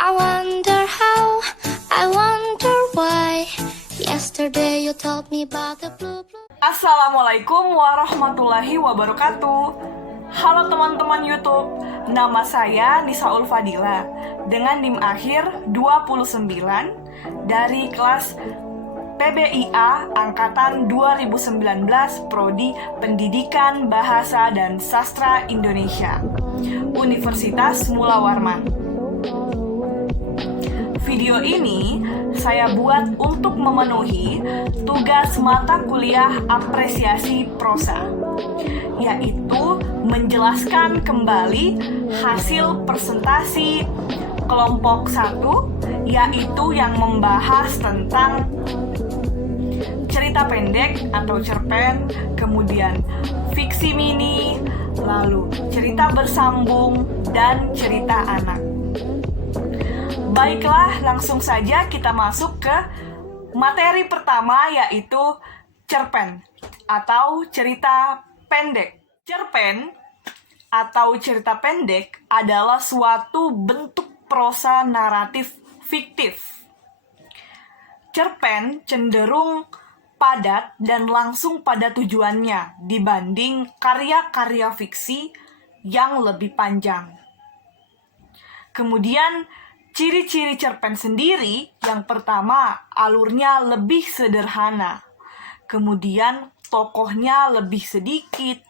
I wonder how, I wonder why. Yesterday you told me about the blue. Assalamualaikum warahmatullahi wabarakatuh. Halo teman-teman YouTube, nama saya Nisaul Fadila dengan NIM akhir 29 dari kelas PBIA Angkatan 2019 Prodi Pendidikan Bahasa dan Sastra Indonesia, Universitas Mula Warman. Video ini saya buat untuk memenuhi tugas mata kuliah apresiasi prosa, yaitu menjelaskan kembali hasil presentasi kelompok 1, yaitu yang membahas tentang cerita pendek atau cerpen, kemudian fiksi mini, lalu cerita bersambung, dan cerita anak. Baiklah, langsung saja kita masuk ke materi pertama, yaitu cerpen atau cerita pendek. Cerpen atau cerita pendek adalah suatu bentuk prosa naratif fiktif. Cerpen cenderung padat dan langsung pada tujuannya dibanding karya-karya fiksi yang lebih panjang. Kemudian, ciri-ciri cerpen sendiri, yang pertama, alurnya lebih sederhana. Kemudian, tokohnya lebih sedikit.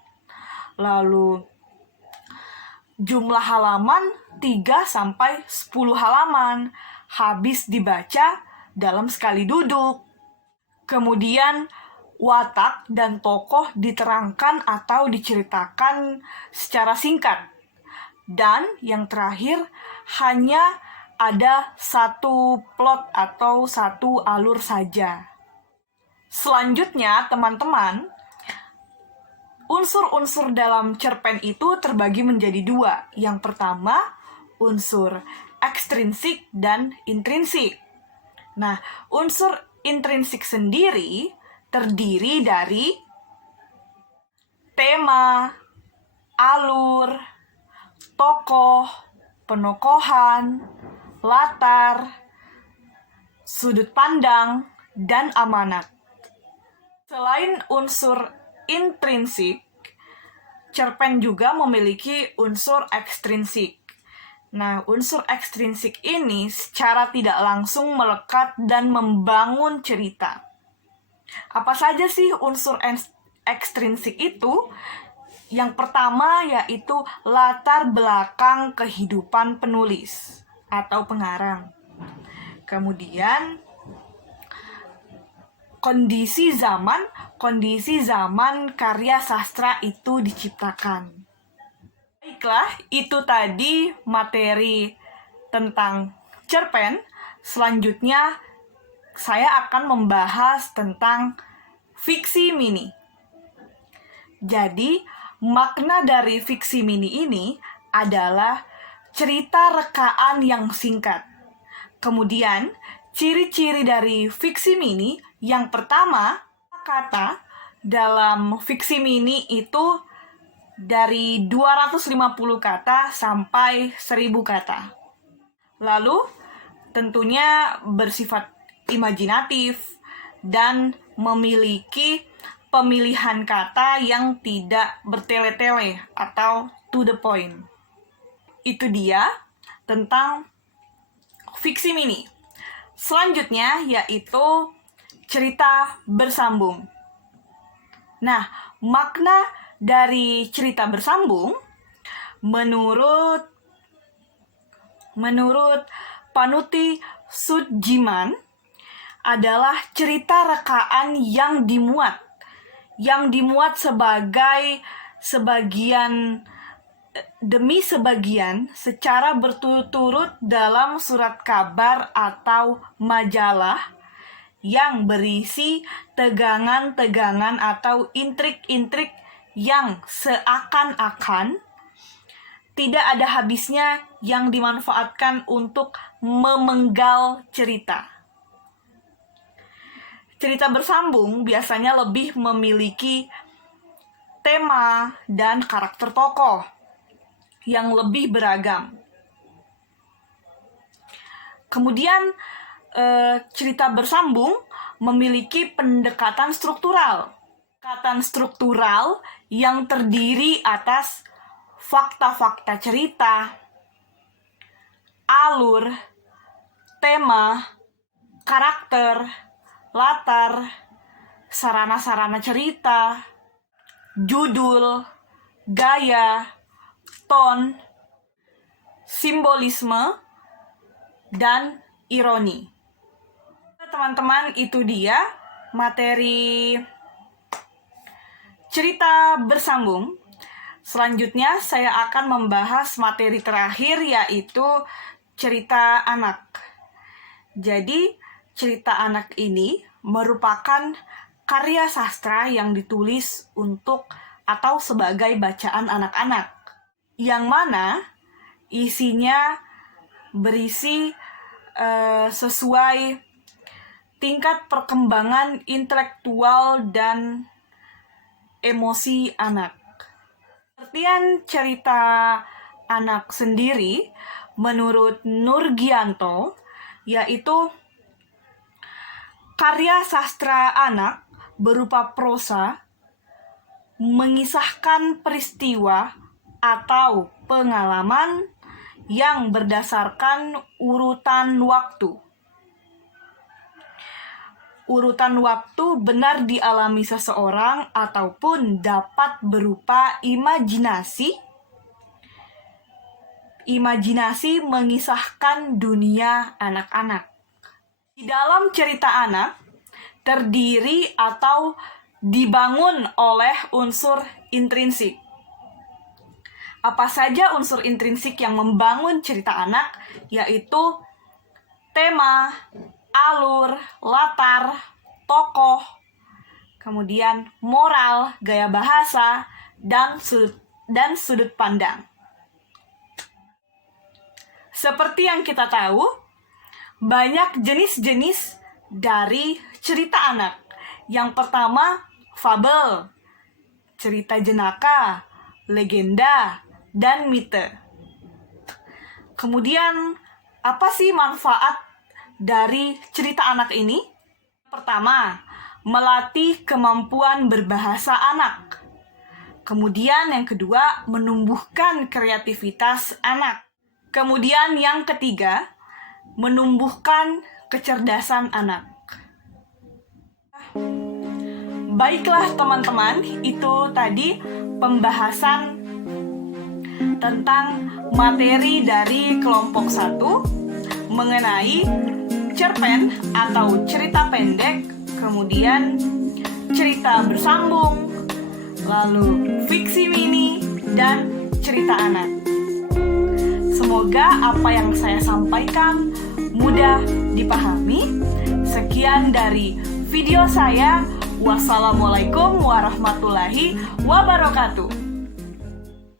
Lalu, jumlah halaman 3-10 halaman, habis dibaca dalam sekali duduk. Kemudian, watak dan tokoh diterangkan atau diceritakan secara singkat. Dan yang terakhir, hanya ada satu plot atau satu alur saja. Selanjutnya, teman-teman, unsur-unsur dalam cerpen itu terbagi menjadi dua. Yang pertama, unsur ekstrinsik dan intrinsik. Nah, unsur intrinsik sendiri terdiri dari tema, alur, tokoh, penokohan, latar, sudut pandang, dan amanat. Selain unsur intrinsik, cerpen juga memiliki unsur ekstrinsik. Nah, unsur ekstrinsik ini secara tidak langsung melekat dan membangun cerita. Apa saja sih unsur ekstrinsik itu? Yang pertama yaitu latar belakang kehidupan penulis atau pengarang. Kemudian kondisi zaman karya sastra itu diciptakan. Baiklah, itu tadi materi tentang cerpen. Selanjutnya saya akan membahas tentang fiksi mini. Jadi, makna dari fiksi mini ini adalah cerita rekaan yang singkat. Kemudian, ciri-ciri dari fiksi mini, yang pertama, kata dalam fiksi mini itu dari 250 kata sampai 1000 kata. Lalu, tentunya bersifat imajinatif dan memiliki pemilihan kata yang tidak bertele-tele atau to the point. Itu dia tentang fiksi mini. Selanjutnya yaitu cerita bersambung. Nah, makna dari cerita bersambung menurut Panuti Sudjiman adalah cerita rekaan yang dimuat sebagian demi sebagian secara berturut-turut dalam surat kabar atau majalah yang berisi tegangan-tegangan atau intrik-intrik yang seakan-akan tidak ada habisnya yang dimanfaatkan untuk memenggal cerita. Cerita bersambung biasanya lebih memiliki tema dan karakter tokoh yang lebih beragam. Kemudian cerita bersambung memiliki pendekatan struktural. Pendekatan struktural yang terdiri atas fakta-fakta cerita, alur, tema, karakter, latar, sarana-sarana cerita, judul, gaya, tone, simbolisme, dan ironi. Teman-teman, itu dia materi cerita bersambung. Selanjutnya saya akan membahas materi terakhir, yaitu cerita anak. Jadi, cerita anak ini merupakan karya sastra yang ditulis untuk atau sebagai bacaan anak-anak, yang mana isinya berisi sesuai tingkat perkembangan intelektual dan emosi anak. Pengertian cerita anak sendiri menurut Nurgianto yaitu karya sastra anak berupa prosa mengisahkan peristiwa atau pengalaman yang berdasarkan urutan waktu. Urutan waktu benar dialami seseorang ataupun dapat berupa imajinasi. Imajinasi mengisahkan dunia anak-anak. Di dalam cerita anak terdiri atau dibangun oleh unsur intrinsik. Apa saja unsur intrinsik yang membangun cerita anak? Yaitu tema, alur, latar, tokoh, kemudian moral, gaya bahasa, dan sudut pandang. Seperti yang kita tahu, banyak jenis-jenis dari cerita anak. Yang pertama, fabel, cerita jenaka, legenda, dan mite. Kemudian, apa sih manfaat dari cerita anak ini? Pertama, melatih kemampuan berbahasa anak. Kemudian yang kedua, menumbuhkan kreativitas anak. Kemudian yang ketiga, menumbuhkan kecerdasan anak. Baiklah teman-teman, itu tadi pembahasan tentang materi dari kelompok 1 mengenai cerpen atau cerita pendek, kemudian cerita bersambung, lalu fiksi mini, dan cerita anak. Semoga apa yang saya sampaikan mudah dipahami. Sekian dari video saya. Wassalamualaikum warahmatullahi wabarakatuh.